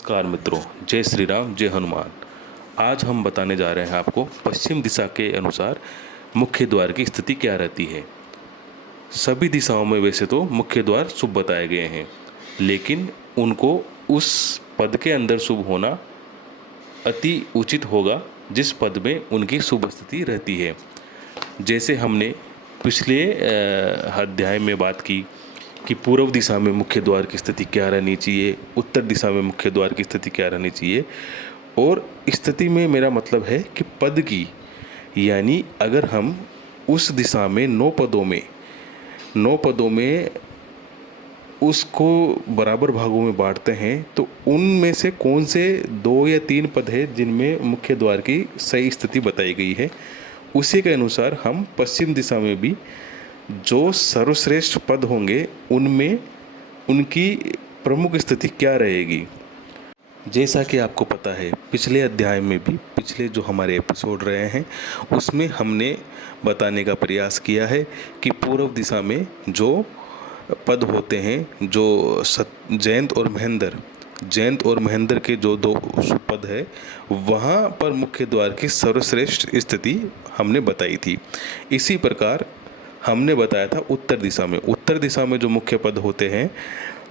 नमस्कार मित्रों, जय श्री राम, जय हनुमान। आज हम बताने जा रहे हैं आपको पश्चिम दिशा के अनुसार मुख्य द्वार की स्थिति क्या रहती है। सभी दिशाओं में वैसे तो मुख्य द्वार शुभ बताए गए हैं, लेकिन उनको उस पद के अंदर शुभ होना अति उचित होगा जिस पद में उनकी शुभ स्थिति रहती है। जैसे हमने पिछले अध्याय में बात की कि पूर्व दिशा में मुख्य द्वार की स्थिति क्या रहनी चाहिए, उत्तर दिशा में मुख्य द्वार की स्थिति क्या रहनी चाहिए। और स्थिति में मेरा मतलब है कि पद की, यानी अगर हम उस दिशा में नौ पदों में उसको बराबर भागों में बांटते हैं, तो उनमें से कौन से 2 या 3 पद है जिनमें मुख्य द्वार की सही स्थिति बताई गई है, उसी के अनुसार हम पश्चिम दिशा में भी जो सर्वश्रेष्ठ पद होंगे उनमें उनकी प्रमुख स्थिति क्या रहेगी। जैसा कि आपको पता है, पिछले अध्याय में भी, पिछले जो हमारे एपिसोड रहे हैं उसमें हमने बताने का प्रयास किया है कि पूर्व दिशा में जो पद होते हैं, जो जयंत और महेंद्र के जो 2 पद है, वहाँ पर मुख्य द्वार की सर्वश्रेष्ठ स्थिति हमने बताई थी। इसी प्रकार हमने बताया था उत्तर दिशा में जो मुख्य पद होते हैं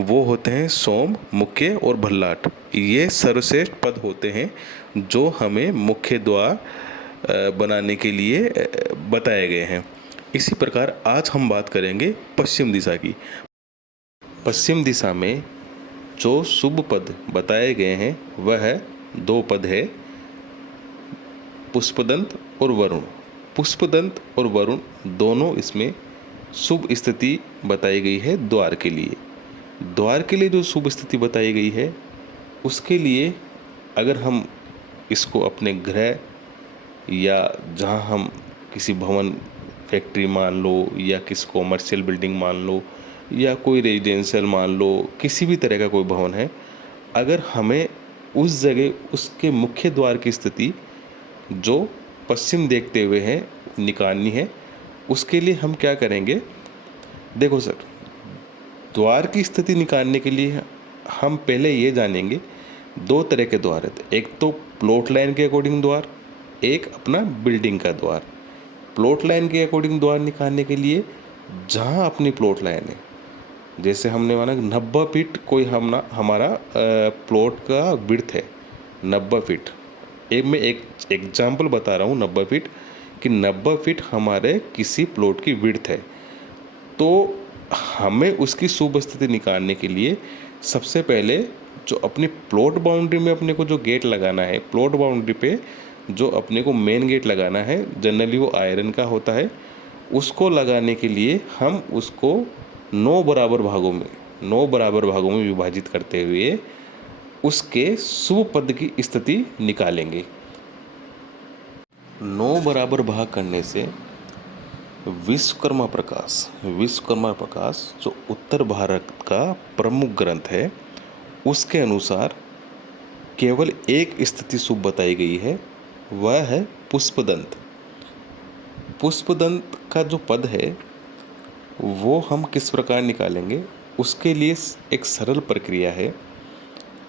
वो होते हैं सोम, मुख्य और भल्लाट। ये सर्वश्रेष्ठ पद होते हैं जो हमें मुख्य द्वार बनाने के लिए बताए गए हैं। इसी प्रकार आज हम बात करेंगे पश्चिम दिशा की। पश्चिम दिशा में जो शुभ पद बताए गए हैं वह 2 पद है, पुष्पदंत और वरुण। पुष्पदंत और वरुण दोनों इसमें शुभ स्थिति बताई गई है द्वार के लिए। द्वार के लिए जो शुभ स्थिति बताई गई है उसके लिए अगर हम इसको अपने गृह या जहाँ हम किसी भवन, फैक्ट्री मान लो, या किसी कॉमर्शियल बिल्डिंग मान लो, या कोई रेजिडेंशियल मान लो, किसी भी तरह का कोई भवन है, अगर हमें उस जगह उसके मुख्य द्वार की स्थिति जो पश्चिम देखते हुए है निकालनी है, उसके लिए हम क्या करेंगे। देखो सर, द्वार की स्थिति निकालने के लिए हम पहले ये जानेंगे 2 तरह के द्वार हैं। एक तो प्लॉट लाइन के अकॉर्डिंग द्वार, एक अपना बिल्डिंग का द्वार। प्लॉट लाइन के अकॉर्डिंग द्वार निकालने के लिए जहाँ अपनी प्लॉट लाइन है, जैसे हमने माना 90 फीट कोई हमारा प्लॉट का विड्थ है 90 फीट। मैं एक एग्जाम्पल बता रहा हूँ 90 फीट, कि 90 फीट हमारे किसी प्लॉट की विड्थ है। तो हमें उसकी शुभ स्थिति निकालने के लिए सबसे पहले जो अपनी प्लॉट बाउंड्री में अपने को जो गेट लगाना है, प्लॉट बाउंड्री पे जो अपने को मेन गेट लगाना है, जनरली वो आयरन का होता है, उसको लगाने के लिए हम उसको 9 बराबर भागों में विभाजित करते हुए उसके शुभ पद की स्थिति निकालेंगे। 9 बराबर भाग करने से विश्वकर्मा प्रकाश जो उत्तर भारत का प्रमुख ग्रंथ है, उसके अनुसार केवल एक स्थिति शुभ बताई गई है, वह है पुष्पदंत। पुष्पदंत का जो पद है वो हम किस प्रकार निकालेंगे, उसके लिए एक सरल प्रक्रिया है।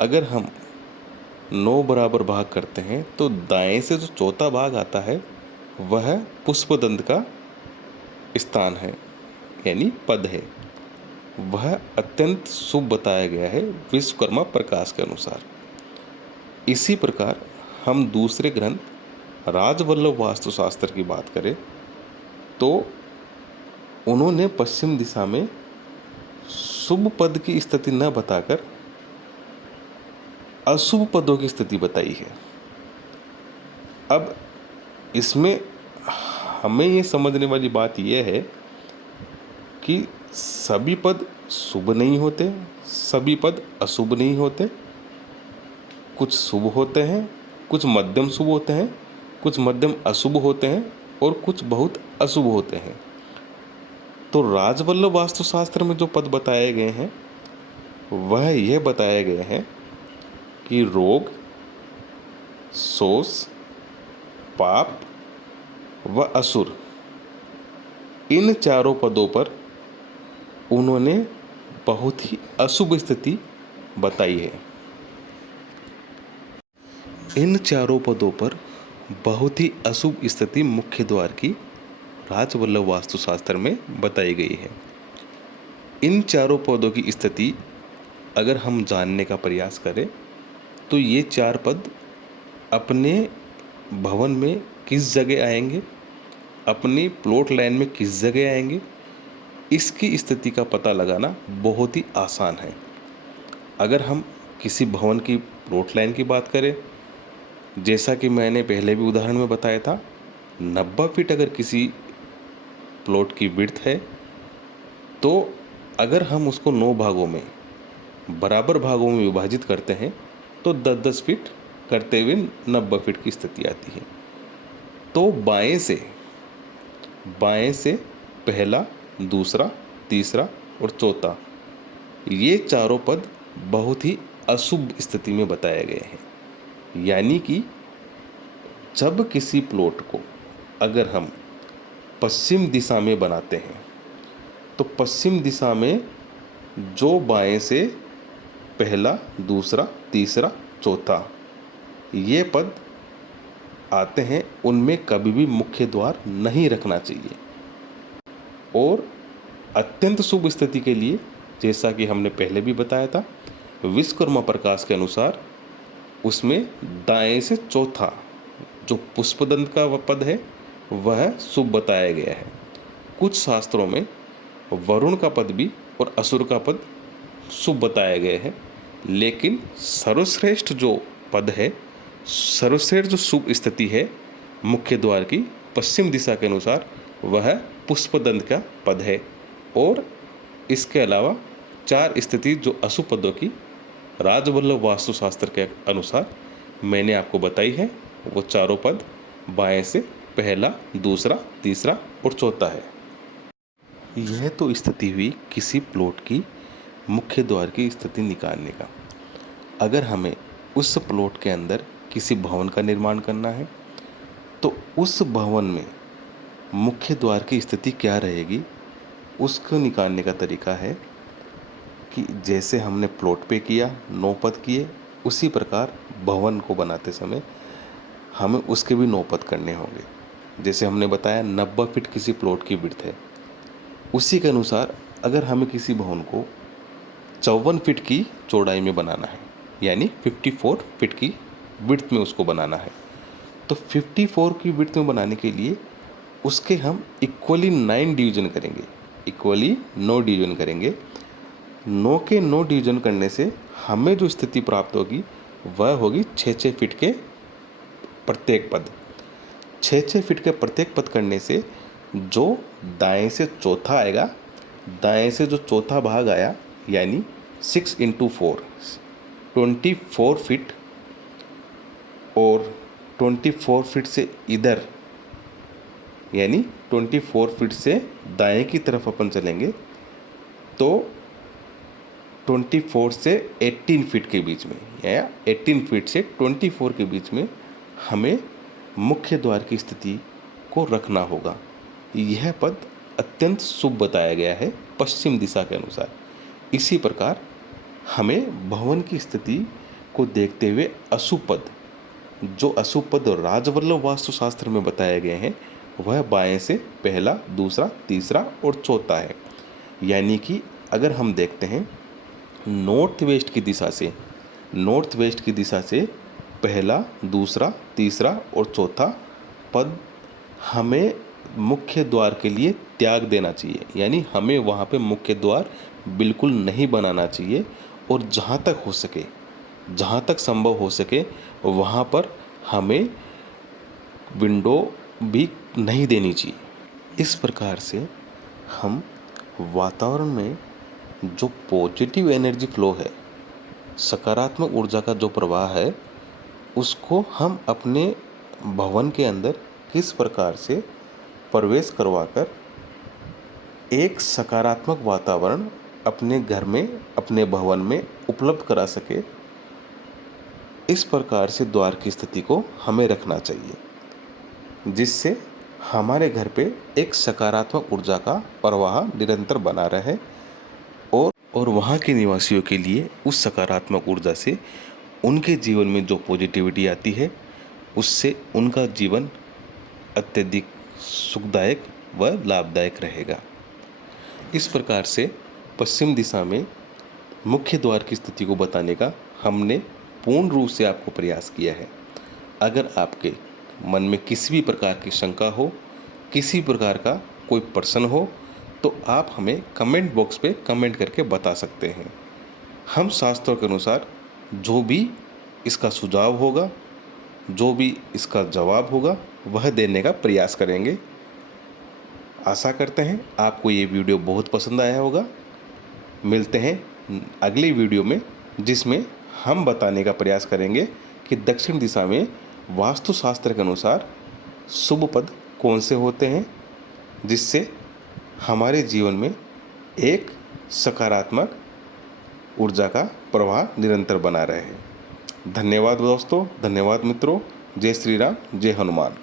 अगर हम 9 बराबर भाग करते हैं तो दाएं से जो चौथा भाग आता है वह पुष्पदंत का स्थान है, यानी पद है। वह अत्यंत शुभ बताया गया है विश्वकर्मा प्रकाश के अनुसार। इसी प्रकार हम दूसरे ग्रंथ राजवल्लभ वास्तुशास्त्र की बात करें तो उन्होंने पश्चिम दिशा में शुभ पद की स्थिति न बताकर अशुभ पदों की स्थिति बताई है। अब इसमें हमें ये समझने वाली बात यह है कि सभी पद शुभ नहीं होते, सभी पद अशुभ नहीं होते। कुछ शुभ होते हैं, कुछ मध्यम शुभ होते हैं, कुछ मध्यम अशुभ होते हैं, और कुछ बहुत अशुभ होते हैं। तो राजवल्लभ वास्तुशास्त्र में जो पद बताए गए हैं वह यह बताए गए हैं कि रोग, शोष, पाप व असुर, इन चारों पदों पर उन्होंने बहुत ही अशुभ स्थिति बताई है। इन चारों पदों पर बहुत ही अशुभ स्थिति मुख्य द्वार की राजवल्लभ वास्तुशास्त्र में बताई गई है। इन चारों पदों की स्थिति अगर हम जानने का प्रयास करें तो ये चार पद अपने भवन में किस जगह आएंगे, अपनी प्लॉट लाइन में किस जगह आएंगे, इसकी स्थिति का पता लगाना बहुत ही आसान है। अगर हम किसी भवन की प्लॉट लाइन की बात करें, जैसा कि मैंने पहले भी उदाहरण में बताया था, 90 फीट अगर किसी प्लॉट की विड्थ है तो अगर हम उसको 9 भागों में बराबर भागों में विभाजित करते हैं तो 10-10 फीट करते हुए 90 फीट की स्थिति आती है। तो बाएं से पहला, दूसरा, तीसरा और चौथा, ये चारों पद बहुत ही अशुभ स्थिति में बताए गए हैं। यानी कि जब किसी प्लॉट को अगर हम पश्चिम दिशा में बनाते हैं तो पश्चिम दिशा में जो बाएं से पहला, दूसरा, तीसरा, चौथा ये पद आते हैं, उनमें कभी भी मुख्य द्वार नहीं रखना चाहिए। और अत्यंत शुभ स्थिति के लिए, जैसा कि हमने पहले भी बताया था, विश्वकर्मा प्रकाश के अनुसार उसमें दाएं से चौथा जो पुष्पदंत का पद है वह शुभ बताया गया है। कुछ शास्त्रों में वरुण का पद भी और असुर का पद शुभ बताया गया है, लेकिन सर्वश्रेष्ठ जो पद है, सर्वश्रेष्ठ जो शुभ स्थिति है मुख्य द्वार की पश्चिम दिशा के अनुसार वह पुष्पदंत का पद है। और इसके अलावा 4 स्थिति जो अशुभ पदों की राजवल्लभ वास्तुशास्त्र के अनुसार मैंने आपको बताई है, वो चारों पद बाएं से पहला, दूसरा, तीसरा और चौथा है। यह तो स्थिति हुई किसी प्लॉट की मुख्य द्वार की स्थिति निकालने का। अगर हमें उस प्लॉट के अंदर किसी भवन का निर्माण करना है तो उस भवन में मुख्य द्वार की स्थिति क्या रहेगी, उसको निकालने का तरीका है कि जैसे हमने प्लॉट पे किया 9 पद किए, उसी प्रकार भवन को बनाते समय हमें उसके भी 9 पद करने होंगे। जैसे हमने बताया 90 फीट किसी प्लॉट की विड्थ है, उसी के अनुसार अगर हमें किसी भवन को 54 फीट की चौड़ाई में बनाना है, यानी 54 फीट की विड्थ में उसको बनाना है, तो 54 की विड्थ में बनाने के लिए उसके हम इक्वली 9 डिवीजन करेंगे, इक्वली 9 डिवीजन करेंगे। 9 के 9 डिवीजन करने से हमें जो स्थिति प्राप्त होगी वह होगी 6-6 फीट के प्रत्येक पद। 6-6 फीट के प्रत्येक पद करने से जो दाएं से चौथा आएगा, दाएं से जो चौथा भाग आया यानी 6 × 4 24 फीट, और 24 फीट से इधर यानी 24 फीट से दाएं की तरफ अपन चलेंगे तो 24 से 18 फीट के बीच में या 18 फीट से 24 के बीच में हमें मुख्य द्वार की स्थिति को रखना होगा। यह पद अत्यंत शुभ बताया गया है पश्चिम दिशा के अनुसार। इसी प्रकार हमें भवन की स्थिति को देखते हुए अशुभ पद, जो अशुभ पद राजवल्लभ वास्तुशास्त्र में बताए गए हैं, वह बाएं से पहला, दूसरा, तीसरा और चौथा है। यानी कि अगर हम देखते हैं नॉर्थ वेस्ट की दिशा से पहला, दूसरा, तीसरा और चौथा पद हमें मुख्य द्वार के लिए त्याग देना चाहिए, यानी हमें वहाँ पे मुख्य द्वार बिल्कुल नहीं बनाना चाहिए। और जहाँ तक हो सके, जहाँ तक संभव हो सके वहाँ पर हमें विंडो भी नहीं देनी चाहिए। इस प्रकार से हम वातावरण में जो पॉजिटिव एनर्जी फ्लो है, सकारात्मक ऊर्जा का जो प्रवाह है, उसको हम अपने भवन के अंदर किस प्रकार से प्रवेश करवाकर एक सकारात्मक वातावरण अपने घर में, अपने भवन में उपलब्ध करा सके, इस प्रकार से द्वार की स्थिति को हमें रखना चाहिए, जिससे हमारे घर पे एक सकारात्मक ऊर्जा का प्रवाह निरंतर बना रहे और वहाँ के निवासियों के लिए उस सकारात्मक ऊर्जा से उनके जीवन में जो पॉजिटिविटी आती है उससे उनका जीवन अत्यधिक सुखदायक व लाभदायक रहेगा। इस प्रकार से पश्चिम दिशा में मुख्य द्वार की स्थिति को बताने का हमने पूर्ण रूप से आपको प्रयास किया है। अगर आपके मन में किसी भी प्रकार की शंका हो, किसी प्रकार का कोई प्रश्न हो, तो आप हमें कमेंट बॉक्स पे कमेंट करके बता सकते हैं। हम शास्त्रों के अनुसार जो भी इसका सुझाव होगा, जो भी इसका जवाब होगा, वह देने का प्रयास करेंगे। आशा करते हैं आपको ये वीडियो बहुत पसंद आया होगा। मिलते हैं अगली वीडियो में, जिसमें हम बताने का प्रयास करेंगे कि दक्षिण दिशा में वास्तुशास्त्र के अनुसार शुभ पद कौन से होते हैं, जिससे हमारे जीवन में एक सकारात्मक ऊर्जा का प्रवाह निरंतर बना रहे। धन्यवाद दोस्तों, धन्यवाद मित्रों। जय श्री राम, जय हनुमान।